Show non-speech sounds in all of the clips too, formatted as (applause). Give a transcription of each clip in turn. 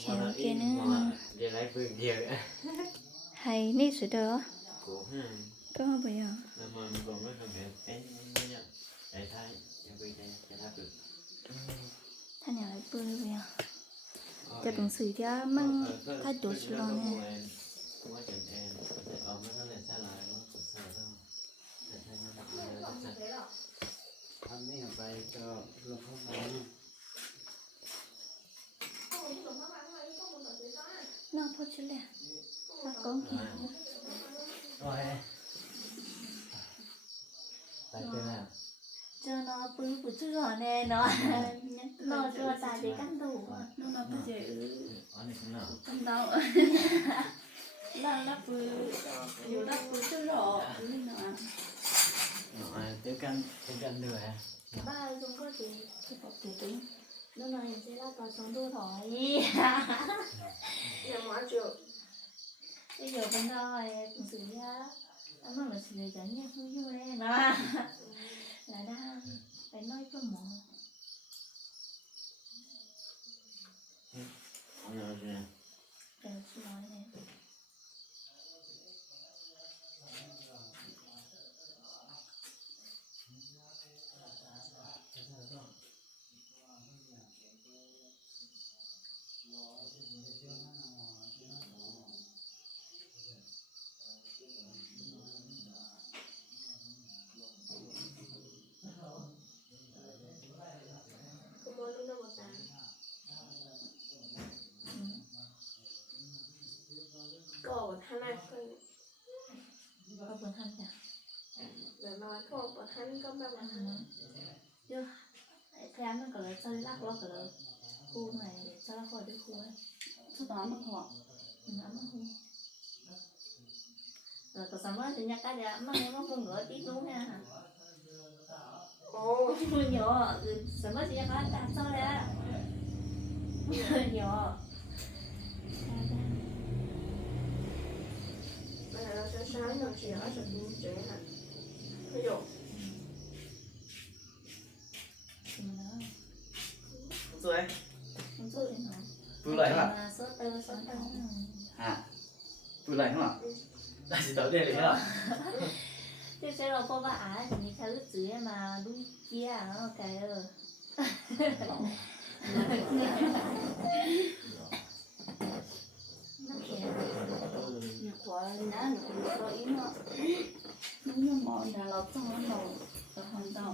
เคโอเคเนอะ เดี๋ยวไรเพิ่เดียวอะ hay ni sự กูห้าม có bây giờ แล้มันบอกว่าทำแบบเอ๊ะมันไม่ยไอ้ท้ายยังไปได้จะรับไอ้ไทยอื่นท่านี่อะไรไปอ่าจะแอนแต่ออกมาตั้งแต่สลายแล้วสุดสายแล้วแต่ยังไม่ได้ก็จะมออไปก็ลงเข้าไปน nó thôi chứ lẹ nó có kì rồi tại thế nào cho nó bơi bự chút rồi nè nó nó cho ta để cắn đủ nó nó bây giờ cũng không đâu là là bự nhiều là bự chứ rõ nên là rồi tiêu canh tiêu canh được à ba dùng có gì thì bọc tiền tính nó nói sẽ là tòa sống đua thỏi nhà mở trường bây giờ bên đó cũng xử ra anh là xử lý chẳng như vui vui đấy nó là đa phải nói cho mỏ กอดท่า거하나 큰 ก็เปิดท่างจ้ะ 얼마나 큰 하는 것만อนทบกอ하나 ฮึเยอะไอ้แกมมันก็เลยจะได้รักว่าก็เลยคู่ไหนจะรักคอยด้วยครูไหม Sao tỏ mất họ อืมอะมันครูเออก็สามารถจะยักได้แล้มันเนี่ยมันคงเหลือติดนู้นเนี่ยค่ะ 오 มันเยอะคือสามารถจะยักได้ตาร้าแล้วมันเยอะ sẽ sáng nó chỉ ở sự cũng chế hả ví dụ thì mình nói rồi không số điện thoại vừa lại hả mà số tư số tám à vừa lại hả đây chỉ tới đây là hả chứ sẽ là có bà á thì mình theo cái chữ mà đúng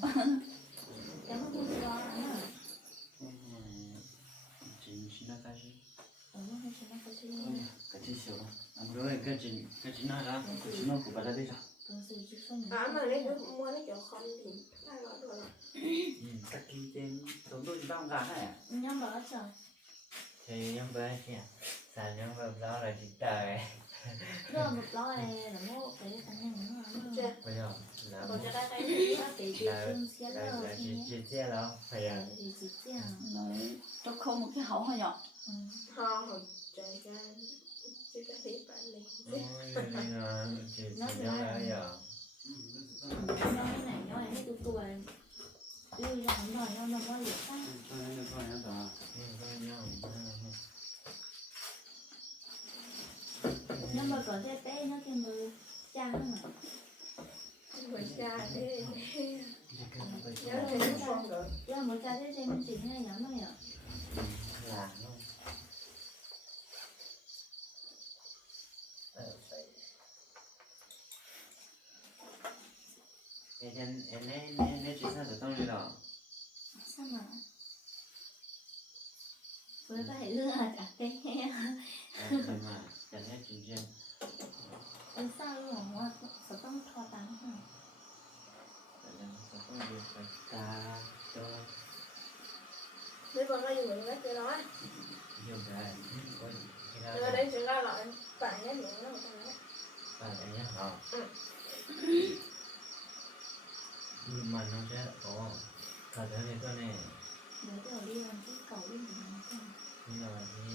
嗯，要么不抓，开始，要么开，修了，俺们准备这，这那啥，这弄苦巴在背上。都是去放。啊，俺们那个，我那个好一点，那多了。嗯，几，三两百不到，来点。Chỉ nói cái gì ở nó hay nó có chữ cái gì xíu anh rồi cái gì cái gì nói ra cái gì nó cũng phải ra đi sao từ sự chữ số này à mà lấy cái mua nó kiểu con thì hai loại rồi cái gì trên chúng tôi chỉ bao cả này nhóm bảo trời thì nhóm bé kìa sao nhóm bé đó là chỉ trời rồi một lo này là mua cái thằng nhân nó chưa bây giờ là còn cho cái cái gì nó bị bị thương xe là đó là thì chỉ nhé chỉ xe đó phải à thì chỉ chứ nói cho không một cái hậu hơi nhỏ ừ ho hồn trời ra chứ cái gì bạn này ôi chỉ chỉ nhóm bé giờ nói này nói này tụi tụi lưu ra không rồi nó nó có liệt á thôi nó thôi nó thôi nhưng không nhau nó mà có cái té nó kia mà trang nó mà người xa thế nhớ Nhớ thấy thấy nó con rồi giờ mới ra thế xem chỉ hay nhóm nó nhở là nó em em em em em em chỉ sao được tông rồi đó sao mà với có thể lừa cả té nhưng mà chẳng lẽ chuyện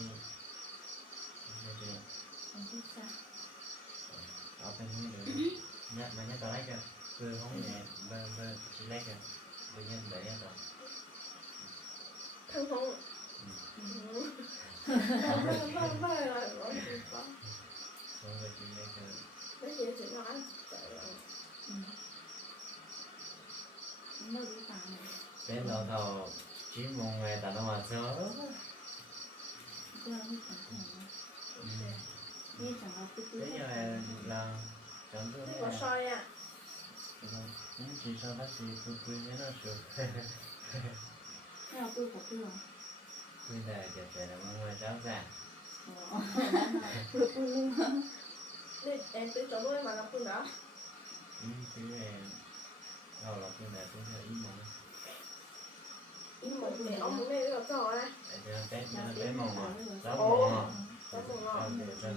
riêng Em sao luôn mà sẽต้องท อตังค์ค่ะ chẳng lẽ sẽ có việc phải ta cho nếu mà nó dùng cái cái đó nhiều cái có khi nào rồi đấy chúng ta lại bạn nhé những nó một cái bạn ấy nhá họ Ừ. nhưng mà nó sẽ có cả thế này con này Nhớ tôi đi làm cái cầu đi mình làm cái nhưng mà thì như thế làm cái sao ở bên như được nhắc mà nhắc tao lấy kìa cứ không nhẹ bơ bơ chỉ lấy kìa bây giờ để rồi thân không Ừ. ừ. vâng vâng là có gì có Không phải chỉ lấy cái cái gì thì nó ăn chạy rồi nó bị tàn Đến đầu đầu chỉ mong ngày ta nó mà sớm chưa Thế giờ là là chọn thứ cái có soi à Nhưng chỉ sau đó thì tôi quy với nó sửa cái là cứ phải cứ rồi Quy là chợt chợt là mong ngoài cháu ra đi em tới chỗ nuôi mà nó phương đó Ý thứ này Đầu là quy là quy là ý mong nhưng mà mẹ ông bố mẹ có trò này Để cho nó bé cho nó bé mong mong mà có một Ờ, ngọn giờ sao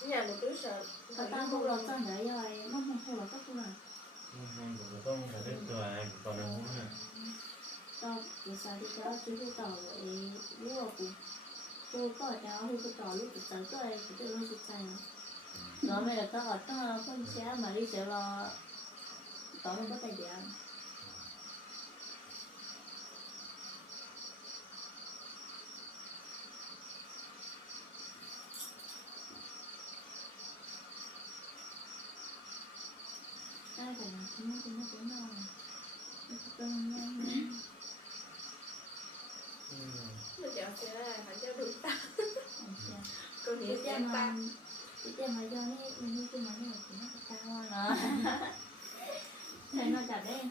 có nhà một đứa sợ có ta không lo cho nhảy rồi nó không không lo Không không không phải được tuổi còn là tao vừa xài đi đó chú cô tàu vậy lúc mà cũng cô có ở đó cô tàu lúc từ tới cái cái nó lúc xài nó mới là tao ở tao con xe mà đi chợ lo tao không có tài điện ai cũng nó cũng nó cũng lo nó chở xe là phải cho được ta Dạ. tiền mà ta chị cho mà do mình cái đấy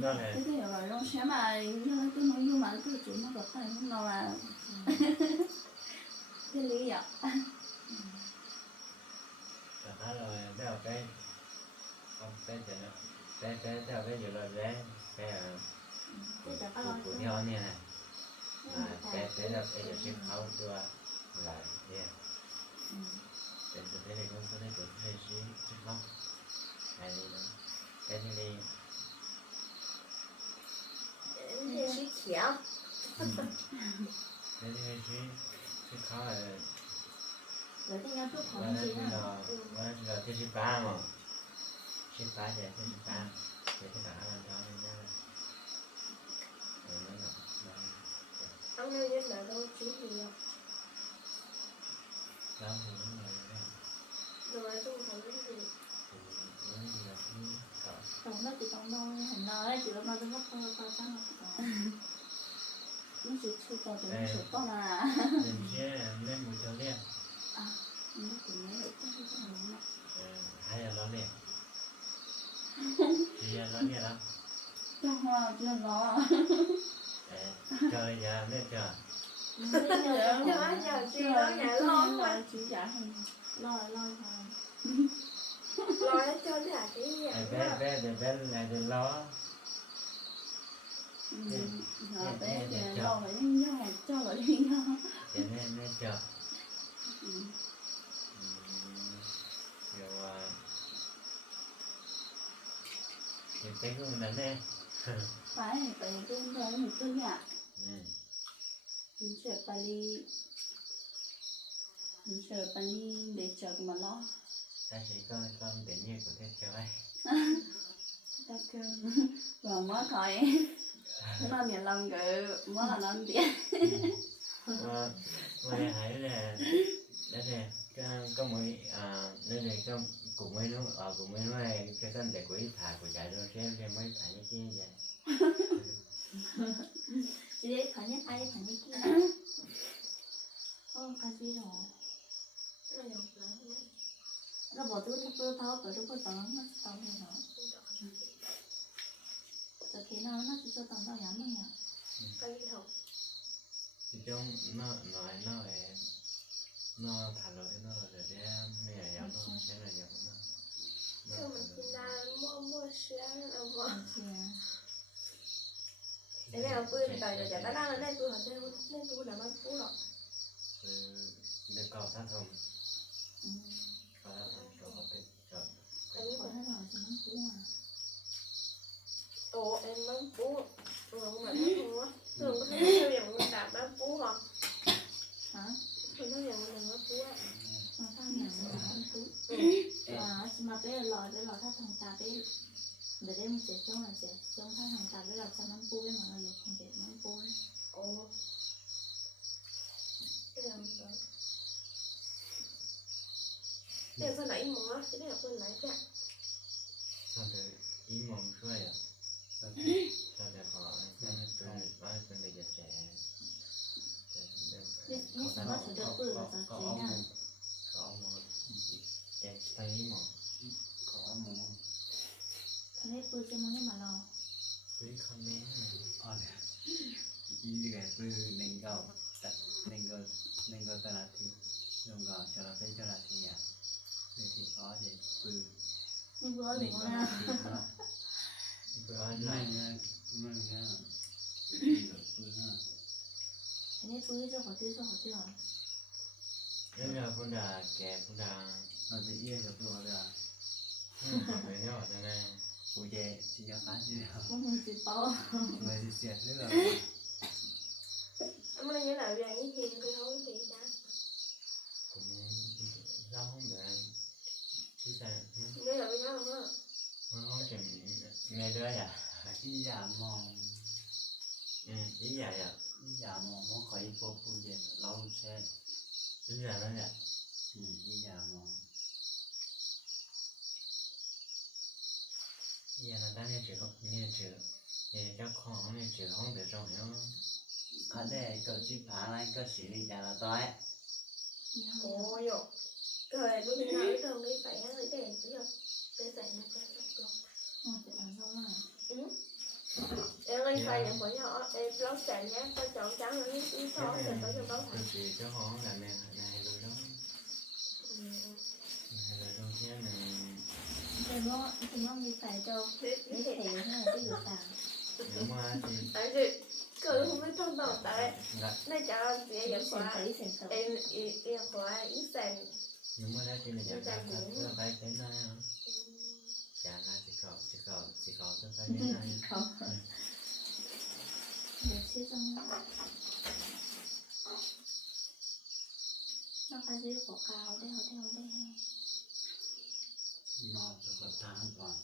là cái cái rồi nó sẽ mà nó cái nó nhưng mà cái chủ nó gặp phải nó là cái lý ạ Cả rồi theo cái Không cái chuyện đó Cái cái theo cái dự luật đấy Cái là cái của của theo như này cái cái là cái là ship out cho lại Yeah Đến từ thế này cũng có thể của thế ship ship out Hay đi đó Cái như đi em suy khéo Cái như ship Ship out là rồi cái nhau chút Và gì chỉ là là cái ship ba mà Ship ba thì cái ship ba Thì tất cả làm cho nên là ăn như nhất là đâu, chú gì đâu Đó thì cái rồi tôi thấy cái gì Thì nó chỉ là cái cỡ tổng nó chỉ tổng đôi hình nói chỉ là nó nó nó to to to nó chỉ chưa có được nó chỉ có là Mình sẽ lên một chỗ liền nó chỉ nhớ được cái cái nó Ờ, Hai là nó liền Thì là nó liền lắm cho hoa cho nó Ờ, Chơi giờ lên chờ nhớ nhờ chi nó nhà lo mà chú giả hình lo lo thôi lo hết là cái nhà Ờ, Bé bé để bé lại để lo rồi bé lo phải nhau cho. vào đi nhau Cho nên nên chờ Rồi à, Thì cái mình đây phải phải cái đó mình cứ nhạc. Ừ. mình sẽ Bali mình sẽ Bali để chờ mà lo. Ta chỉ có con tự nhiên của thế chơi (laughs) ta kêu và mới thôi nó miệng lòng cái mới là nó tiền mà mà thấy là đây nè có có mấy à đây này có cùng mấy nó ở cùng mấy nó này cái tên để quỹ thả của chạy rồi xem xem mấy thả như kia vậy. Chị đấy phải nhất ai phải nhất kia. Ô cái gì rồi nó nó bỏ túi thấp túi tháo bởi lúc có tao nó này nó nào nó chỉ cho tao tao nhắm thôi nhỉ cái gì học thì trong nó nói nó là nó thả rồi nó là để để mẹ giáo nó sẽ là giáo nó cho mình xin ra mua mua xe là thì em nào quên rồi chả ta đang ở đây tôi hỏi đây nên tôi làm ăn phú rồi để cầu sát thông ừ. Cầu sát thông cầu hợp tích chọn anh có thế โตเอ็นมันปูหลงเหมือนมันหัวหลงก็ไม่เหวี่ยงมันดาบมันปูหรอกฮะมันเหวี่ยงมันหลงมันปูอะมาตั้งหนังมันปูอ่าสมาเป้รอได้รอถ้าทางตาเป้เดี๋ยวได้มันเสียช่วงมันเสียช่วงถ้าทางตาเป้เราจะมันปูได้เหมือนเราอยู่คงเด็ดน้ำปูโอ้เดี๋ยวมึงเดี๋ยวคนไหนหมอจะได้คนไหนแกทำเลยอีหมอช่วยอะ นี่สามารถสุดยอดปืนมาจากไหนได้ขอหมูแกไปนี่หมอขอหมูนี่ปืนจะมองได้มาลองซื้อคอมเมนต์อะไรอ๋อเนี่ยยี่สิบแปดปืนหนึ่งเก้าตัดหนึ่งก็หนึ่งก็ตลาดที่ลงก็จะระเข้จระเนี่ยหนึ่งที่อ๋อเด็กปืนหนึ่งก็หนึ่งก็หนึ่งก็หนึ่ง nên bự cho họ tiêu cho họ tiêu à rất là phụ đà kẻ phụ đà เราจะเอี้ยกับตัวเด้อ phải nhỏ thế này ปูเจชิยาคันอยู่แล้ว cũng không chịu bao เลยเสียเรื่อง Em nói như là về cái gì thì không thì cha cũng lâu không được chứ sao Nếu là bên đó không á nó không chừng nghe đứa à อีอย่ามอง ừ ý vậy à อีอย่ามองมองขออีพวกปูเจเราแช่ ý là nó vậy อืมอีอย่า 一下嘛，我可以做部件，老车。一下那下。嗯，一下嘛。一下那咱也知道，你也知道，也叫矿，也知道我们这种样。他这个去爬那个水里加了多哎。哦哟，个路边那个没反应，那个也只有在在那个。哦，这晚上啊。嗯。Em lên phải những của nhỏ Em lót chạy nhé Tôi chọn trắng là cái ý khó Thì tôi cho hả chỉ cho họ là này này rồi đó này rồi đâu thế này thì nó thì nó đi phải cho Để thể hay là cái được tàng nếu mà thì Tại vì Cứ không biết thông đầu tại Nó chả Chị em khóa Em em khóa ý sàn nếu mà đã chỉ là giảm ra thật là phải đến đây เขาสิเขาสิเขาตั้งแต่ยังไงเขาเดี๋ยวชื่อจังนักอาชีพของกาวได้เขาเด้เขาเด้ให้นอนสะกดทางก่อน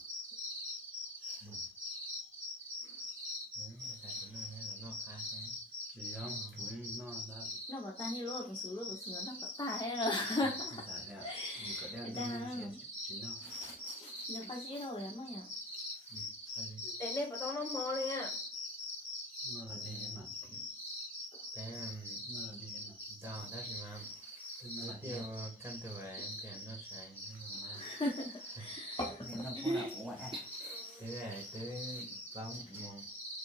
นี่แต่ตัวนั้นให้เรานอกค้าใช่สีย้อมถุยนอกแล้วนอกตานี่รถมันสูรถมันเสือนอกตาให้เราตาเนี่ยมีก็ได้ได้สีนอก nhà phải chỉ thôi à mấy nhở để lên vào trong nó mò lên á là gì em ạ? Cái ừ, nó là gì em ạ? Đào đó thì mà nó tiêu căn từ về em nó sẽ nó làm nào cũng vậy. Tới là tới bóng một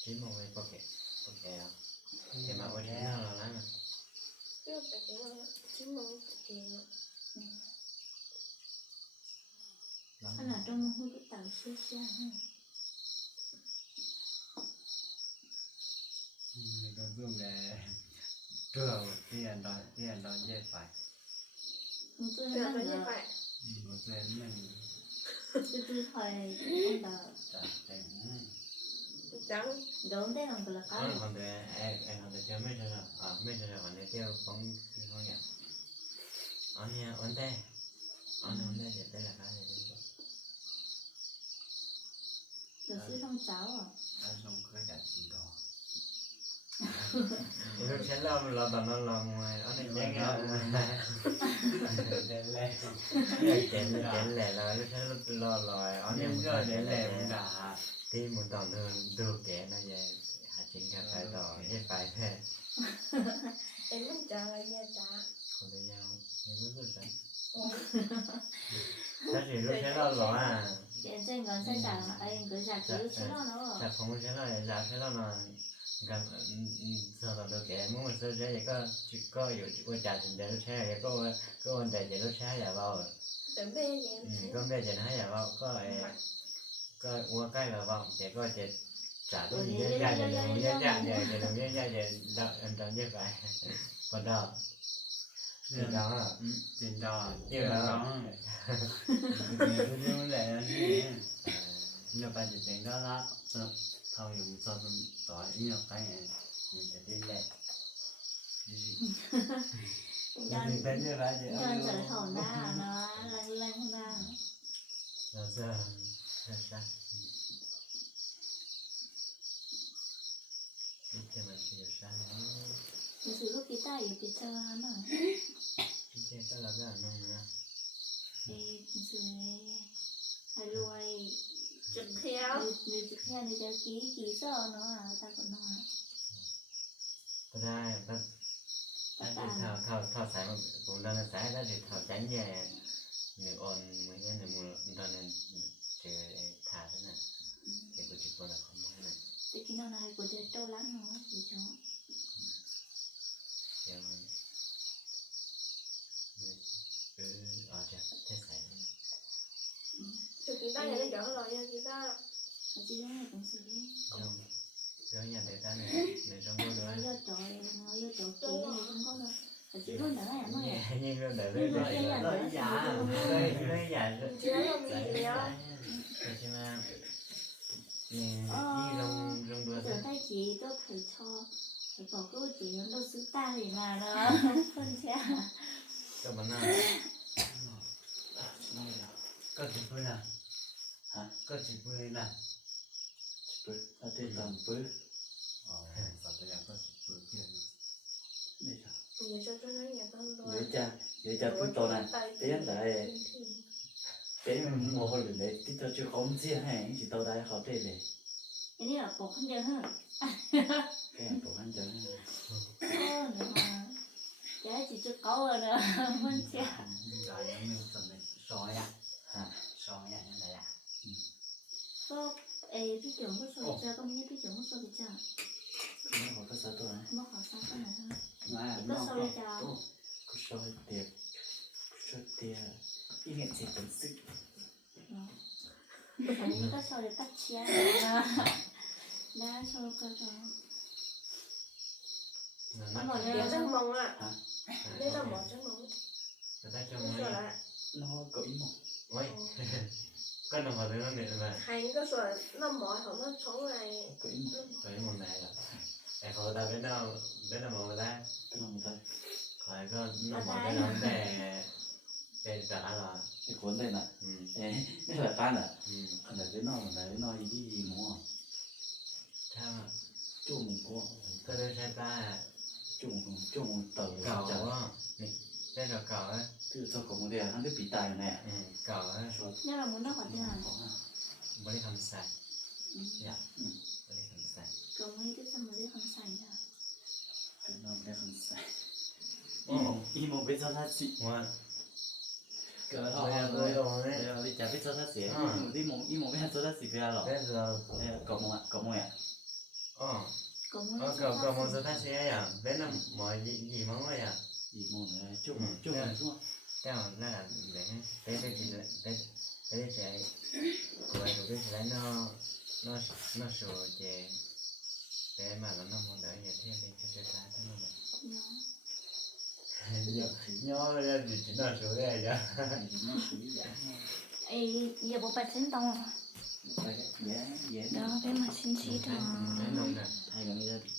chỉ một cái pocket pocket thì mà quay thế à. nào là lắm à chứ phải chỉ một chỉ một cái Vâng. hay là trong hôn cái tàu xe xe ha? Cái gương này trường tiền đó tiền đó dễ phải. Một tuổi nó dễ phải. Một tuổi mình tôi tôi phải. Ông bà. Trắng đúng thế không là cái không được em em không được chơi mấy trò à mấy trò còn để tiêu phóng phóng nhỉ. Anh nha anh đây anh anh đây để đây là cái này đi rồi xíu không cháu à การส่งเคยจัดสีดอก lúc sáng lo lo tao nó lo ngoài ở này chén lo ngoài เล่นแรก chén chén lẻ là lúc sáng lo lo ở เนี่ này ย một ก็ tao เล่น chén แรก lẻ มันด่า ที่มันตอนเดินดูแกนะ 사실 이렇게 해놔도 아 전쟁 건 세상 아니 그 자꾸 싫어노 자 공부 싫어해 자 싫어는 그러니까 저도 개몽을 쓰자 이거 죽고 요거 자진 대로 쳐야 이거 그 원대 대로 쳐야 봐 건배 전 건배 전 하야 봐 거에 그 우가이 봐 이거 이제 자도 이제 자제 이제 자제 이제 자제 나 안다 이제 봐 맞다 เสียงดังอะเสียงดังเสียงดังไม่รู้แหละนี่เนี่ยไปจะเสียงดังละเท่าอยู่ตอนต่อนี่เราไปมันจะได้แหละย้อนย้อนจากเขาหน้าเนาะลังลังหน้าเราจะเราจะนี่คือมันเสียใ你是路比大也比大阿妈。今天大家在哪弄的？诶，你是还是我จุดเทียเหรือจุกเทียเหรือจะกี่กี่ซอเนาะตาคนเนาะก็ได้ก็ถ้าถ้าถ้าถ้าสายผมตอนนั้นสายถ้าเด็ถ้าจันแย่หนึ่งออนเหมือนกันหนึ่งมูตอนนั้นเจอไอ้ถายนั่น่ะเด็กกูจิตตัวละครมันนั่นแต่กินเอาอะไรกูจะโตแล้วเนาะสิจ๊อ dạ thế phải chị ta nhà nó chở rồi chị ta chị đó là cũng xử lý không rồi nhà để ta này để trong vô nữa nó chỗ, nó vô chỗ chị không có đâu chị có đỡ em không ạ? Nhưng rồi đỡ đây rồi đỡ dạ đây đây dạ chị lấy không gì vậy? Chị mà giờ thấy chị tôi phải cho phải bỏ cái chị nó đâu xứ ta thì mà đó phân xe cho bạn nào น่า có chụp bữa nào hả có chụp bữa nào chụp bữa ở đây tầm bữa ờ sao tôi có chụp bữa kia nữa đây sao giờ cho tôi nói nhà con tôi vậy cha vậy cha cuối tuần này tiếng đại cái mùa hồi này tí tôi chưa không chia hay chỉ tao đại họ đây này cái này là bỏ không được hơn cái hàng của anh chẳng Ô, nữa mà cái chị chưa có rồi nữa phân xe rồi mình cần phải soi à hả soi à như này à có êพี่trưởng có số chưa có mấyพี่trưởng có số bị chưa nó có cái sao tôi này mất họ sao cái so với anh là so 에 비교무소 제가 뭐니 비교무소 그죠? 그냥 먹어서 또 먹어서 또 나. 이거 소리자. 그 소리 때. 그 소리 때. 이게 지금 쓰. 이거 소리 딱 취하는 나 소리 거죠. 나 먼저 먹어. 내가 먼저 먹어. 내가 먼저 먹어 nó cởi một. Vậy cái nào mà thấy nó nè là hành cái rồi nó mỏi không nó sống này cởi một. Cởi một này là em không ta biết đâu biết là mọi người ta. Cái nào ta? Khỏi cái nó mỏi cái nó để để trả là cái cuốn đây nè. Ừ. Ê ừ. nó phải phan à còn cái nó mà đấy nó gì gì muốn không? Sao cô cái đây sai ta à. chung chung một tờ 那个搞啊，这个做狗母的，它就比大了呢。嗯，搞啊。说。那个母那好听啊。没得很晒。嗯。呀。嗯。没得很晒。狗母就是没得很晒呀。对，那没得很晒。哦，伊莫被糟蹋死。我。ก็เรไเลยเราเลยจะไปโซทัศเสียอไม่ที่ไมงอีม่ไม่โซทัศสีไปหรอกเนี่ยกบมงอะกบมงอะอ๋อกบมงกบมงโซทัศเสียอะเป็นหมอหยีมังไว้อะ 一共的就就很多。这样那个人，对对对对对对对，我有的是来那那那时候的，对嘛了那么的也天天就是他他们的。鸟鸟要只只那时候的呀。哎，也不把钱当。也也。然后被马新奇的。